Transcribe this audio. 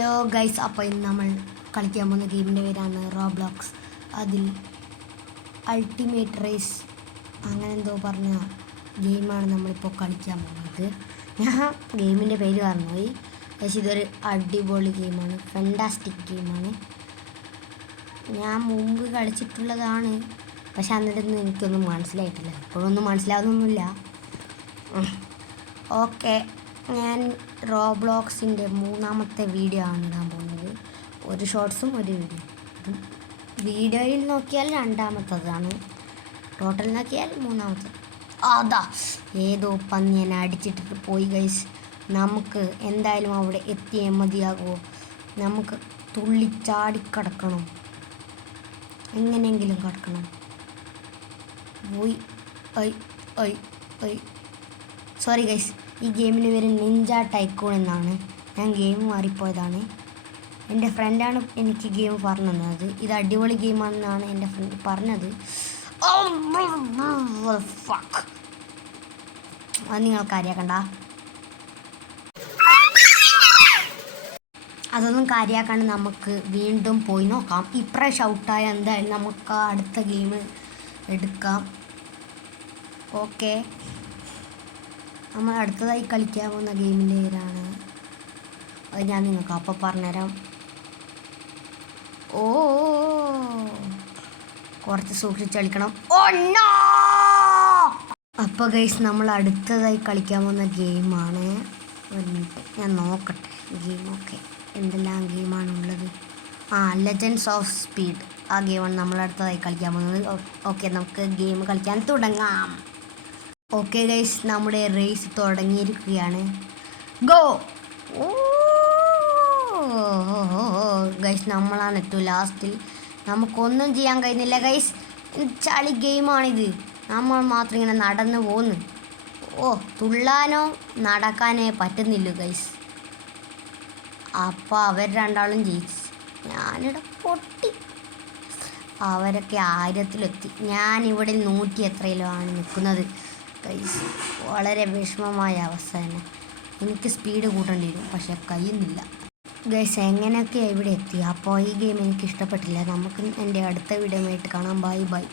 Hello guys, അപ്പോൾ ഇന്ന് നമ്മൾ കളിക്കാൻ പോകുന്ന ഗെയിമിൻ്റെ പേരാണ് റോബ്ലോക്സ്. അതിൽ അൾട്ടിമേറ്റ് റേസ് അങ്ങനെ എന്തോ പറഞ്ഞ ഗെയിമാണ് നമ്മളിപ്പോൾ കളിക്കാൻ പോകുന്നത്. ഞാൻ ഗെയിമിൻ്റെ പേര് പറഞ്ഞുപോയി. പക്ഷേ ഇതൊരു അടിപൊളി ഗെയിമാണ്, ഫെൻറ്റാസ്റ്റിക് ഗെയിമാണ്. ഞാൻ മുമ്പ് കളിച്ചിട്ടുള്ളതാണ്, പക്ഷെ അന്നിട്ടൊന്നും എനിക്കൊന്നും മനസ്സിലായിട്ടില്ല. ഇപ്പോഴൊന്നും മനസ്സിലാവുന്നൊന്നുമില്ല. ഓക്കെ, ഞാൻ റോബ്ലോക്സിൻ്റെ മൂന്നാമത്തെ വീഡിയോ ആണ് ഇടാൻ പോകുന്നത്. ഒരു ഷോർട്സും ഒരു വീഡിയോയിൽ നോക്കിയാൽ രണ്ടാമത്തതാണ്, ടോട്ടൽ നോക്കിയാൽ മൂന്നാമത്തത്. അതാ ഏതോ പന്നിയനെ അടിച്ചിട്ട് പോയി ഗൈസ്. നമുക്ക് എന്തായാലും അവിടെ എത്തിയേ മതിയാകുമോ. നമുക്ക് തുള്ളിച്ചാടിക്കിടക്കണം, എങ്ങനെയെങ്കിലും കിടക്കണം. പോയി സോറി ഗൈസ്, ഈ ഗെയിമിന് പേര് നിഞ്ച ടൈക്കൂൺ എന്നാണ്. ഞാൻ ഗെയിം മാറിപ്പോയതാണ്. എൻ്റെ ഫ്രണ്ടാണ് എനിക്ക് ഗെയിം പറഞ്ഞു തന്നത്. ഇത് അടിപൊളി ഗെയിമാണെന്നാണ് എൻ്റെ ഫ്രണ്ട് പറഞ്ഞത്. അത് നിങ്ങൾ കാര്യമാക്കണ്ട, അതൊന്നും കാര്യമാക്കാണ്ട് നമുക്ക് വീണ്ടും പോയി നോക്കാം. ഇപ്രാവശ്യം ഔട്ടായ എന്തായാലും നമുക്ക് അടുത്ത ഗെയിം എടുക്കാം. ഓക്കെ, നമ്മൾ അടുത്തതായി കളിക്കാൻ പോകുന്ന ഗെയിമിൻ്റെ പേരാണ്, അത് ഞാൻ നിങ്ങൾക്ക് അപ്പോൾ പറഞ്ഞുതരാം. ഓ, കുറച്ച് സൂക്ഷിച്ച് കളിക്കണം. അപ്പോൾ ഗൈസ്, നമ്മൾ അടുത്തതായി കളിക്കാൻ പോകുന്ന ഗെയിമാണ്. ഒരു മിനിറ്റ് ഞാൻ നോക്കട്ടെ ഗെയിം. ഓക്കെ, എന്തെല്ലാം ഗെയിമാണുള്ളത്? ലെജൻഡ്സ് ഓഫ് സ്പീഡ്, ആ ഗെയിമാണ് നമ്മൾ അടുത്തതായി കളിക്കാൻ പോകുന്നത്. ഓക്കെ, നമുക്ക് ഗെയിം കളിക്കാൻ തുടങ്ങാം. ഓക്കെ ഗൈസ്, നമ്മുടെ റേസ് തുടങ്ങിയിരിക്കുകയാണ്. ഗോ! ഓ ഗൈസ്, നമ്മളാണ് ഏറ്റവും ലാസ്റ്റിൽ. നമുക്കൊന്നും ചെയ്യാൻ കഴിയുന്നില്ല ഗൈസ്. ചളി ഗെയിമാണിത്. നമ്മൾ മാത്രം ഇങ്ങനെ നടന്നു പോകുന്നു. തുള്ളാനോ നടക്കാനേ പറ്റുന്നില്ല ഗൈസ്. അപ്പോൾ അവർ രണ്ടാളും ജയിച്ചു, ഞാനിവിടെ പൊട്ടി. അവരൊക്കെ 1000-ലെത്തി, ഞാനിവിടെ 100 എത്രയിലോ ആണ് നിൽക്കുന്നത് ഗൈസ്. വളരെ വിഷമമായ അവസ്ഥ തന്നെ. എനിക്ക് സ്പീഡ് കൂട്ടേണ്ടി വരും, പക്ഷെ കഴിയുന്നില്ല ഗൈസ്. എങ്ങനെയൊക്കെ ഇവിടെ എത്തി. അപ്പോൾ ഈ ഗെയിം എനിക്ക് ഇഷ്ടപ്പെട്ടില്ല. നമുക്ക് എൻ്റെ അടുത്ത വീഡിയോ ആയിട്ട് കാണാം. Bye bye.